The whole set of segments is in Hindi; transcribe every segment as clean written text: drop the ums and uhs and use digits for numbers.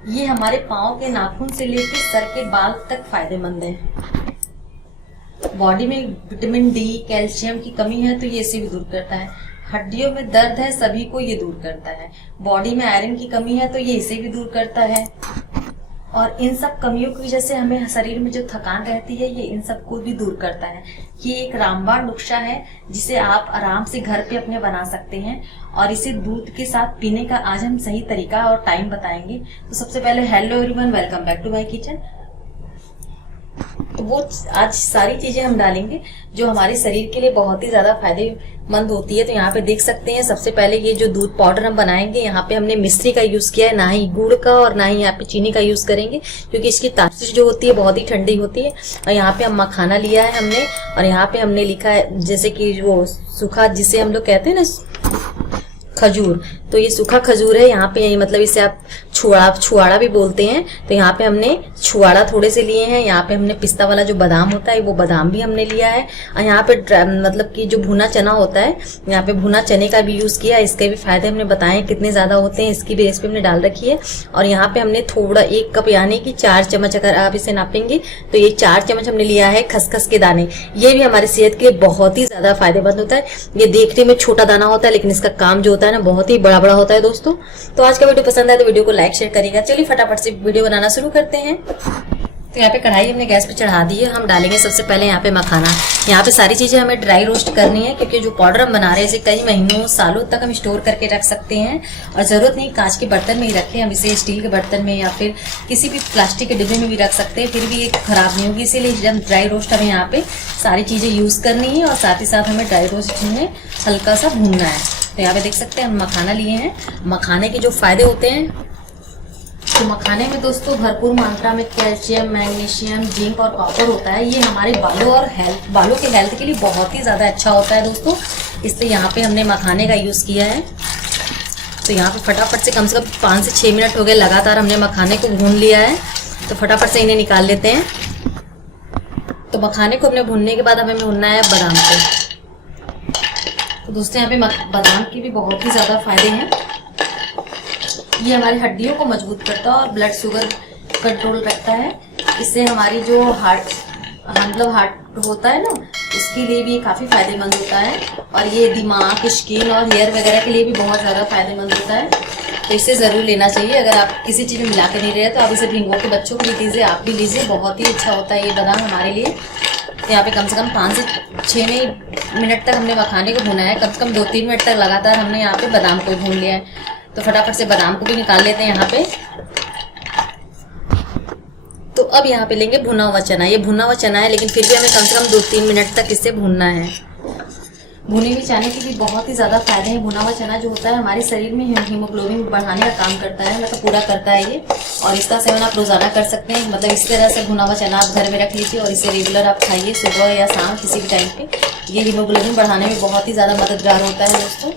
ये हमारे पाँव के नाखून से लेकर सर के बाल तक फायदेमंद है। बॉडी में विटामिन डी, कैल्शियम की कमी है तो ये इसे भी दूर करता है। हड्डियों में दर्द है, सभी को ये दूर करता है। बॉडी में आयरन की कमी है तो ये इसे भी दूर करता है। और इन सब कमियों की वजह से हमें शरीर में जो थकान रहती है, ये इन सब को भी दूर करता है। ये एक रामबाण नुस्खा है जिसे आप आराम से घर पे अपने बना सकते हैं और इसे दूध के साथ पीने का आज हम सही तरीका और टाइम बताएंगे। तो सबसे पहले hello everyone, welcome back to my kitchen. तो वो आज सारी चीजें हम डालेंगे जो हमारे शरीर के लिए बहुत ही ज्यादा फायदेमंद होती है। तो यहाँ पे देख सकते हैं, सबसे पहले ये जो दूध पाउडर हम बनाएंगे, यहाँ पे हमने मिश्री का यूज किया है, ना ही गुड़ का और ना ही यहाँ पे चीनी का यूज करेंगे, क्योंकि इसकी तासीर जो होती है बहुत ही ठंडी होती है। और यहाँ पे हम मखाना लिया है हमने, और यहाँ पे हमने लिखा है जैसे कि वो सूखा जिसे हम लोग कहते हैं ना खजूर, तो ये सूखा खजूर है। यहाँ पे मतलब इसे आप छुआड़ा भी बोलते हैं। तो यहाँ पे हमने छुआड़ा थोड़े से लिए हैं। यहाँ पे हमने पिस्ता वाला जो बादाम होता है वो बादाम भी हमने लिया है। और यहाँ पे मतलब कि जो भुना चना होता है, यहाँ पे भुना चने का भी यूज किया। इसके भी फायदे हमने बताए कितने ज्यादा होते हैं, इसकी भी रेसिपी हमने डाल रखी है। और यहाँ पे हमने थोड़ा 1 कप यानी कि 4 चम्मच, अगर आप इसे नापेंगे तो ये 4 चम्मच हमने लिया है खसखस के दाने। ये भी हमारे सेहत के लिए बहुत ही ज्यादा फायदेमंद होता है। ये देखने में छोटा दाना होता है लेकिन इसका काम जो होता है ना बहुत ही बड़ा होता है दोस्तों। तो आज का वीडियो पसंद आए तो वीडियो को लाइक शेयर करिएगा। चलिए फटाफट से वीडियो बनाना शुरू करते हैं। तो यहाँ पे कढ़ाई हमने गैस पे चढ़ा दी है। हम डालेंगे सबसे पहले यहाँ पे मखाना। यहाँ पे सारी चीजें हमें ड्राई रोस्ट करनी है, क्योंकि जो पाउडर हम बना रहे हैं इसे कई महीनों सालों तक हम स्टोर करके रख सकते हैं। और जरूरत नहीं कांच के बर्तन में ही रखें, हम इसे स्टील के बर्तन में या फिर किसी भी प्लास्टिक के डिब्बे में भी रख सकते हैं, फिर भी ये खराब नहीं होगी। इसीलिए जब ड्राई रोस्ट हमें यहाँ पे सारी चीजें यूज करनी है और साथ ही साथ हमें ड्राई रोस्ट में हल्का सा भूनना है। तो यहाँ पे देख सकते हैं हम मखाना लिए हैं। मखाने के जो फायदे होते हैं, तो मखाने में दोस्तों भरपूर मात्रा में कैल्शियम, मैग्नीशियम, जिंक और कॉपर होता है। ये हमारे बालों के हेल्थ के लिए बहुत ही ज्यादा अच्छा होता है दोस्तों। इसलिए यहाँ पे हमने मखाने का यूज किया है। तो यहाँ पे फटाफट से कम 5 से 6 मिनट हो गए लगातार हमने मखाने को भून लिया है। तो फटाफट से इन्हें निकाल लेते हैं। तो मखाने को हमने भूनने के बाद हमें भूनना है बादाम को। तो दोस्तों यहाँ पे बादाम के भी बहुत ही ज्यादा फायदे हैं। ये हमारी हड्डियों को मजबूत करता है और ब्लड शुगर कंट्रोल रखता है। इससे हमारी जो हार्ट होता है ना, उसके लिए भी ये काफी फायदेमंद होता है। और ये दिमाग, स्किन और हेयर वगैरह के लिए भी बहुत ज्यादा फायदेमंद होता है। तो इसे जरूर लेना चाहिए। अगर आप किसी चीज में मिला के नहीं रहे तो आप इसे भिगो के बच्चों को भी दीजिए, आप भी लीजिए, बहुत ही अच्छा होता है ये बादाम हमारे लिए। तो यहाँ पे कम से कम 5 से 6 मिनट तक हमने मखाने को भुना है। कम से कम 2-3 मिनट तक लगातार हमने यहाँ पे बादाम को भून लिया है। तो फटाफट से बादाम को भी निकाल लेते हैं यहाँ पे। तो अब यहाँ पे लेंगे भुना हुआ चना। ये भुना हुआ चना है लेकिन फिर भी हमें कम से कम 2-3 मिनट तक इसे भूनना है। भुने हुए चने के भी बहुत ही ज्यादा फायदे हैं। भुना हुआ चना जो होता है हमारे शरीर में हीमोग्लोबिन बढ़ाने का काम करता है, मतलब पूरा करता है ये। और इसका सेवन आप रोजाना कर सकते हैं। मतलब इस तरह से भुना हुआ चना आप घर में रख लीजिए और इसे रेगुलर आप खाइए, सुबह या शाम किसी भी टाइम पे। ये हीमोग्लोबिन बढ़ाने में बहुत ही ज्यादा मददगार होता है दोस्तों।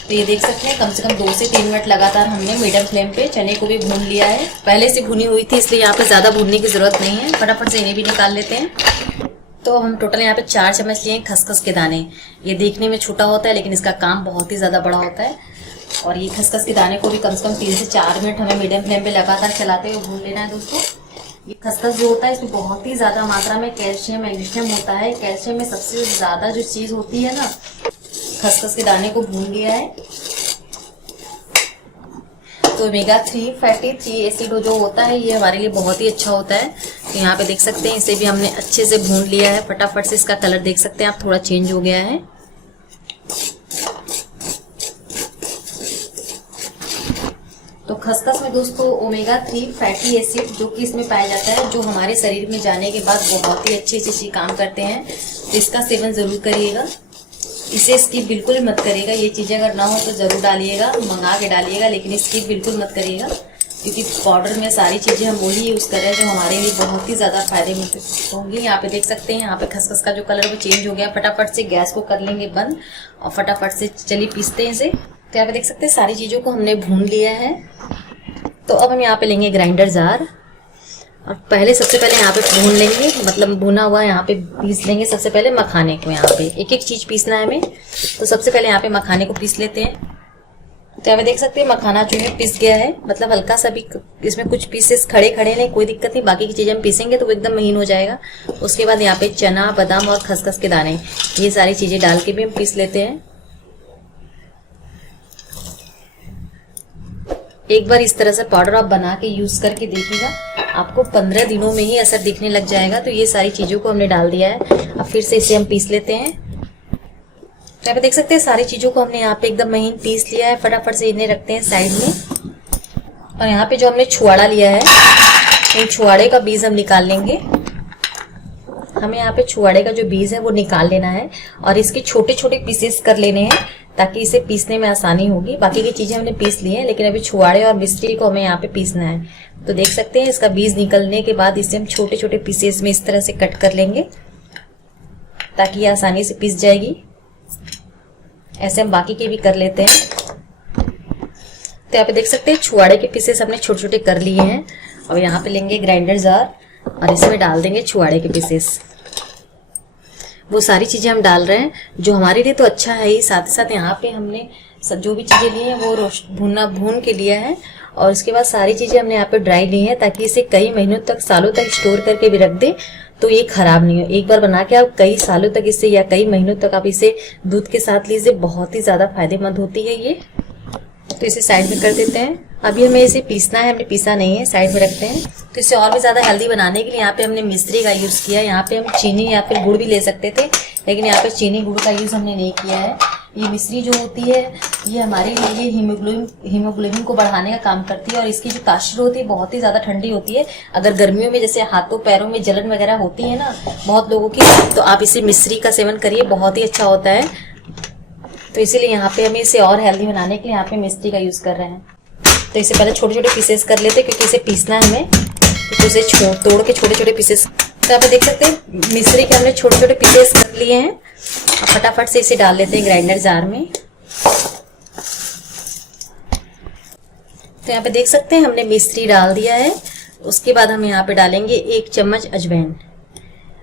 तो ये देख सकते हैं कम से कम 2 से 3 मिनट लगातार हमने मीडियम फ्लेम पे चने को भी भून लिया है। पहले से भुनी हुई थी इसलिए यहाँ पे ज्यादा भूनने की जरूरत नहीं है। फटाफट से इन्हें भी निकाल लेते हैं। तो हम टोटल यहाँ पे 4 चम्मच लिए खसखस के दाने। ये देखने में छोटा होता है लेकिन इसका काम बहुत ही ज्यादा बड़ा होता है। और ये खसखस के दाने को भी कम से कम 3 से 4 मिनट हमें मीडियम फ्लेम पे लगातार चलाते हुए भून लेना है दोस्तों। ये खसखस जो होता है इसमें बहुत ही ज्यादा मात्रा में कैल्शियम, मैग्नीशियम होता है। कैल्शियम में सबसे ज्यादा जो चीज होती है ना, खसखस के दाने को भून लिया है। तो ओमेगा 3 फैटी एसिड जो होता है ये हमारे लिए बहुत ही अच्छा होता है। तो यहाँ पे देख सकते हैं इसे भी हमने अच्छे से भून लिया है। फटाफट से इसका कलर देख सकते हैं आप, थोड़ा चेंज हो गया है। तो खसखस में दोस्तों ओमेगा 3 फैटी एसिड जो कि इसमें पाया जाता है, जो हमारे शरीर में जाने के बाद बहुत ही अच्छे से काम करते हैं। तो इसका सेवन जरूर करिएगा, इसे स्किप बिल्कुल ही मत करिएगा। ये चीजें अगर ना हो तो जरूर डालिएगा, मंगा के डालिएगा, लेकिन स्किप बिल्कुल मत करिएगा, क्योंकि पाउडर में सारी चीजें हम वही यूज कर रहे हैं जो हमारे लिए बहुत ही ज्यादा फायदेमंद होंगी। यहाँ पे देख सकते हैं यहाँ पे खसखस का जो कलर वो चेंज हो गया। फटाफट से गैस को कर लेंगे बंद और फटाफट से चलिए पीसते हैं इसे। तो यहाँ पे देख सकते हैं सारी चीजों को हमने भून लिया है। तो अब हम यहाँ पे लेंगे ग्राइंडर जार और पहले सबसे पहले यहाँ पे भून लेंगे, मतलब भुना हुआ यहाँ पे पीस लेंगे। सबसे पहले मखाने को यहाँ पे एक एक चीज पीसना है हमें। तो सबसे पहले यहाँ पे मखाने को पीस लेते हैं। तो यहाँ पे देख सकते हैं मखाना जो है पिस गया है, मतलब हल्का सा भी इसमें कुछ पीसेस खड़े खड़े नहीं, कोई दिक्कत नहीं। बाकी की चीजें हम पीसेंगे तो वो एकदम महीन हो जाएगा। उसके बाद यहाँ पे चना, बादाम और खसखस के दाने, ये सारी चीजें डाल के भी हम पीस लेते हैं। एक बार इस तरह से पाउडर आप बना के यूज करके देखिएगा, आपको 15 दिनों में ही असर दिखने लग जाएगा। तो ये सारी चीजों को हमने डाल दिया है। अब फिर से इसे हम पीस लेते हैं। तो यहाँ पे देख सकते हैं सारी चीजों को हमने यहाँ पे एकदम महीन पीस लिया है। फटाफट से इन्हें रखते हैं साइड में। और यहाँ पे जो हमने छुआड़ा लिया है, इन छुआड़े का बीज हम निकाल लेंगे। हमें यहाँ पे छुआड़े का जो बीज है वो निकाल लेना है और इसके छोटे छोटे पीसेस कर लेने हैं ताकि इसे पीसने में आसानी होगी। बाकी की चीजें हमने पीस ली हैं, लेकिन अभी छुआड़े और मिश्री को हमें यहाँ पे पीसना है। तो देख सकते हैं इसका बीज निकलने के बाद इसे हम छोटे छोटे पीसेस में इस तरह से कट कर लेंगे ताकि ये आसानी से पीस जाएगी। ऐसे हम बाकी के भी कर लेते हैं। तो यहाँ पे देख सकते हैं छुआड़े के पीसेस हमने छोटे छोटे कर लिए हैं। अब यहाँ पे लेंगे ग्राइंडर जार और इसमें डाल देंगे छुआड़े के पीसेस। वो सारी चीजें हम डाल रहे हैं जो हमारे लिए तो अच्छा है ही, साथ ही साथ यहाँ पे हमने जो भी चीजें ली हैं वो भून के लिया है। और उसके बाद सारी चीजें हमने यहाँ पे ड्राई ली हैं ताकि इसे कई महीनों तक, सालों तक स्टोर करके भी रख दें तो ये खराब नहीं हो। एक बार बना के आप कई सालों तक इसे या कई महीनों तक आप इसे दूध के साथ लीजिए, बहुत ही ज्यादा फायदेमंद होती है ये। तो इसे साइड में कर देते हैं। अभी हमें इसे पीसना है, हमने पीसा नहीं है, साइड में रखते हैं। तो इसे और भी ज्यादा हेल्दी बनाने के लिए यहाँ पे हमने मिश्री का यूज किया है। यहाँ पे हम चीनी या फिर गुड़ भी ले सकते थे, लेकिन यहाँ पे चीनी गुड़ का यूज हमने नहीं किया है। ये मिश्री जो होती है ये हमारे लिए हीमोग्लोबिन को बढ़ाने का काम करती है और इसकी जो तासीर होती है बहुत ही ज्यादा ठंडी होती है। अगर गर्मियों में जैसे हाथों पैरों में जलन वगैरह होती है ना बहुत लोगों की, तो आप इसे मिश्री का सेवन करिए, बहुत ही अच्छा होता है। तो इसीलिए यहाँ पे हमें इसे और हेल्दी बनाने के लिए यहाँ पे मिश्री का यूज कर रहे हैं। तो इसे पहले छोटे छोटे पीसेस कर लेते हैं क्योंकि इसे पीसना है हमें, तो इसे तोड़ के छोटे छोटे पीसेस। तो यहाँ पे देख सकते हैं मिश्री के हमने छोटे छोटे पीसेस कर लिए हैं। अब फटाफट से इसे डाल लेते हैं ग्राइंडर जार में। तो यहाँ पे देख सकते हैं हमने मिश्री डाल दिया है। उसके बाद हम यहाँ पे डालेंगे 1 चम्मच अजवाइन।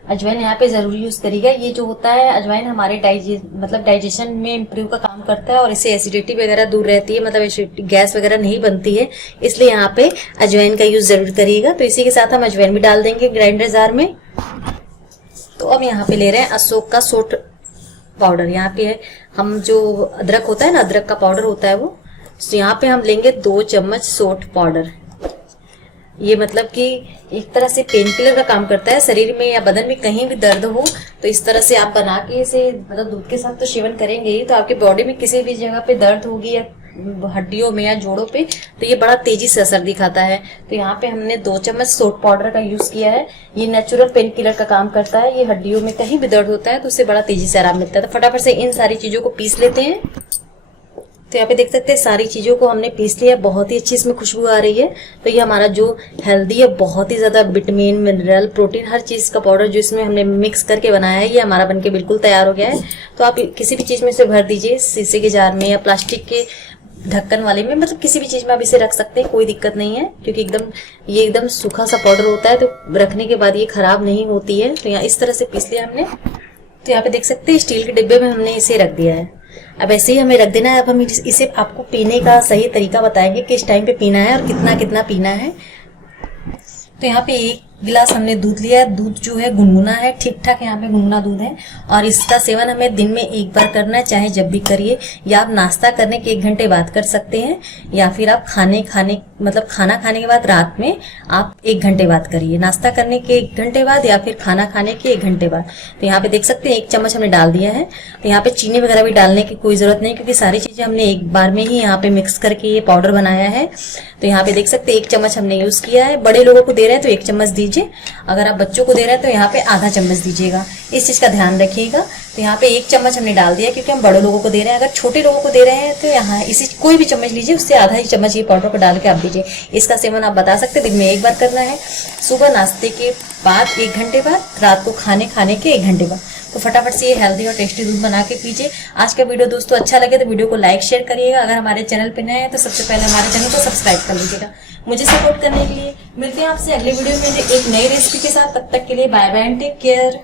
अजवाइन यहाँ पे जरूर यूज करिएगा। ये जो होता है अजवाइन हमारे डाइजेशन में इम्प्रूव का काम करता है और इससे एसिडिटी वगैरह दूर रहती है, मतलब गैस वगैरह नहीं बनती है, इसलिए यहाँ पे अजवाइन का यूज जरूर करिएगा। तो इसी के साथ हम अजवाइन भी डाल देंगे ग्राइंडर जार में। तो अब यहाँ पे ले रहे हैं अशोक का सोट पाउडर। यहाँ पे हम जो अदरक होता है ना, अदरक का पाउडर होता है वो, तो यहाँ पे हम लेंगे 2 चम्मच सोट पाउडर। ये मतलब कि एक तरह से पेन किलर का काम करता है। शरीर में या बदन में कहीं भी दर्द हो तो इस तरह से आप बना के इसे मतलब दूध के साथ तो सेवन करेंगे ही, तो आपके बॉडी में किसी भी जगह पे दर्द होगी या हड्डियों में या जोड़ों पे, तो ये बड़ा तेजी से असर दिखाता है। तो यहाँ पे हमने 2 चम्मच सोट पाउडर का यूज किया है। ये नेचुरल पेन किलर का काम करता है। ये हड्डियों में कहीं भी दर्द होता है तो उससे बड़ा तेजी से आराम मिलता है। तो फटाफट से इन सारी चीजों को पीस लेते हैं। तो यहाँ पे देख सकते हैं सारी चीजों को हमने पीस लिया, बहुत ही अच्छी इसमें खुशबू आ रही है। तो ये हमारा जो हेल्दी है, बहुत ही ज्यादा विटामिन, मिनरल, प्रोटीन, हर चीज का पाउडर जो इसमें हमने मिक्स करके बनाया है, ये हमारा बनके बिल्कुल तैयार हो गया है। तो आप किसी भी चीज में इसे भर दीजिए, शीशे के जार में या प्लास्टिक के ढक्कन वाले में, मतलब किसी भी चीज में आप इसे रख सकते हैं, कोई दिक्कत नहीं है, क्योंकि ये एकदम सूखा सा पाउडर होता है, तो रखने के बाद ये खराब नहीं होती है। तो यहाँ इस तरह से पीस लिया हमने। तो यहाँ पे देख सकते हैं स्टील के डिब्बे में हमने इसे रख दिया है। अब ऐसे ही हमें रख देना है। अब हम इसे आपको पीने का सही तरीका बताएंगे, किस टाइम पे पीना है और कितना कितना पीना है। तो यहाँ पे 1 गिलास हमने दूध लिया है। दूध जो है गुनगुना है, ठीक ठाक यहाँ पे गुनगुना दूध है। और इसका सेवन हमें दिन में 1 बार करना है, चाहे जब भी करिए, या आप नाश्ता करने के 1 घंटे बाद कर सकते हैं, या फिर आप खाना खाने के बाद रात में आप 1 घंटे बाद करिए। नाश्ता करने के 1 घंटे बाद या फिर खाना खाने के 1 घंटे बाद। तो यहाँ पे देख सकते हैं 1 चम्मच हमने डाल दिया है। तो यहाँ पे चीनी वगैरह भी डालने की कोई जरूरत नहीं, क्योंकि सारी चीजें हमने एक बार में ही यहाँ पे मिक्स करके ये पाउडर बनाया है। तो यहाँ पे देख सकते हैं 1 चम्मच हमने यूज किया है। बड़े लोगों को दे रहे हैं तो 1 चम्मच दीजिए, अगर आप बच्चों को दे रहे हैं तो यहाँ पे आधा चम्मच दीजिएगा, इस चीज का ध्यान रखिएगा। तो यहाँ पे 1 चम्मच हमने डाल दिया, क्योंकि हम बड़े लोगों को दे रहे हैं। अगर छोटे लोगों को दे रहे हैं तो यहाँ इसी कोई भी चम्मच लीजिए, उससे आधा ही चम्मच ये पाउडर को डाल के आप दीजिए। इसका सेवन आप बता सकते हैं दिन में 1 बार करना है, सुबह नाश्ते के बाद 1 घंटे बाद, रात को खाने के 1 घंटे बाद। तो फटाफट से ये हेल्दी और टेस्टी दूध बना के पीजिए। आज का वीडियो दोस्तों अच्छा लगे तो वीडियो को लाइक शेयर करिएगा। अगर हमारे चैनल पे नए हैं तो सबसे पहले हमारे चैनल को सब्सक्राइब कर लीजिएगा। मुझे सपोर्ट करने के लिए मिलते हैं आपसे अगले वीडियो में एक नई रेसिपी के साथ। तब तक के लिए bye bye and take care.